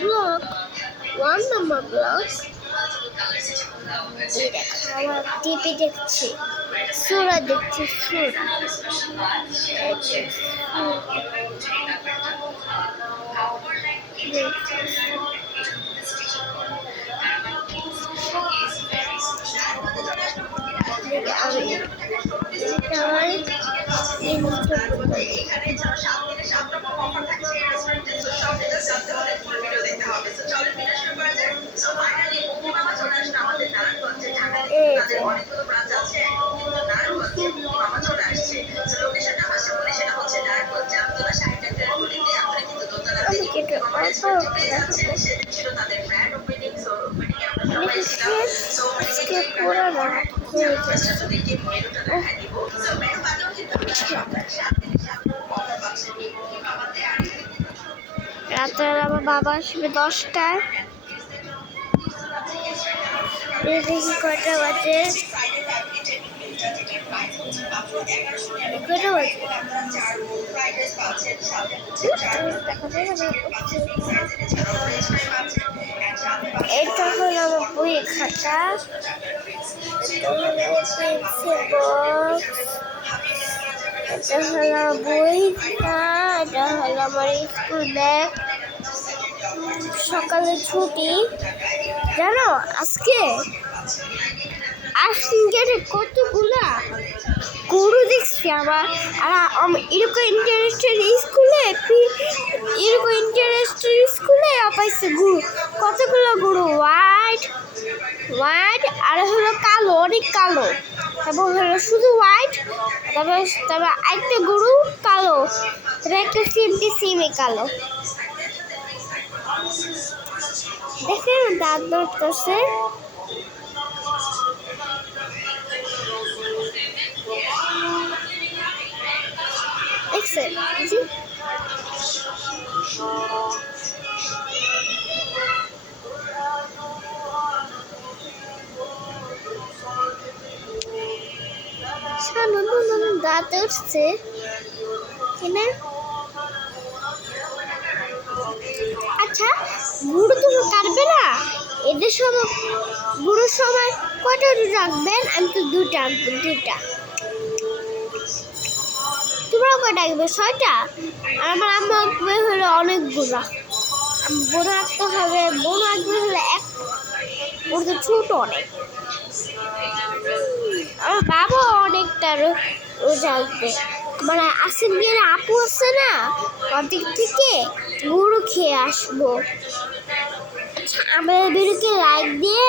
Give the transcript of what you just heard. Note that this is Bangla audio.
ব্লগ 1 নম্বর ব্লগ। আমার টিভি দেখছি, সূরা দেখছি, সূরা রাতে আমার বাবা আসবে 10টায়। দেখি কয়টা বাজে, এটা হলো আমার বই খাতা, এটা হলো বই, এটা হলো আমার স্কুল ব্যাগ। সকালে ছুটি, জানো আজকে কতগুলা গরু দেখছি আবার। আর এরকম ইন্টারেস্টেড স্কুলে পাইছে গরু, কতগুলো গরু, হোয়াইট আর হলো কালো, অনেক কালো, তারপর হলো শুধু হোয়াইট, তারপর আরেকটা গরু কালো, তারপর একটা সিমে কালো। দেখেন দাঁত ধরতেছে। দেখছেন দাঁত উঠছে কিনা। আচ্ছা, বুড়ো তুমি কাটবে না? এদের সময় বুড়োর সময় কয়টা রাখবেন? আমি তো 2টা আঁকবো, 2টা। তোমরা কয়টা আঁকবে? 6টা। আর আমার আম্মু আঁকবে হলো অনেকগুলা। বোন আঁকতে হবে, বোন আঁকবে হলো এক, ওর তো ছোট অনেক। আমার বাবা অনেকটা রোজ আঁকবে। মানে আসেন গিয়ে আপু আছে না, অর্ধেক থেকে গরু খেয়ে আসবো। আমাদের ভিডিওকে লাইক দিয়ে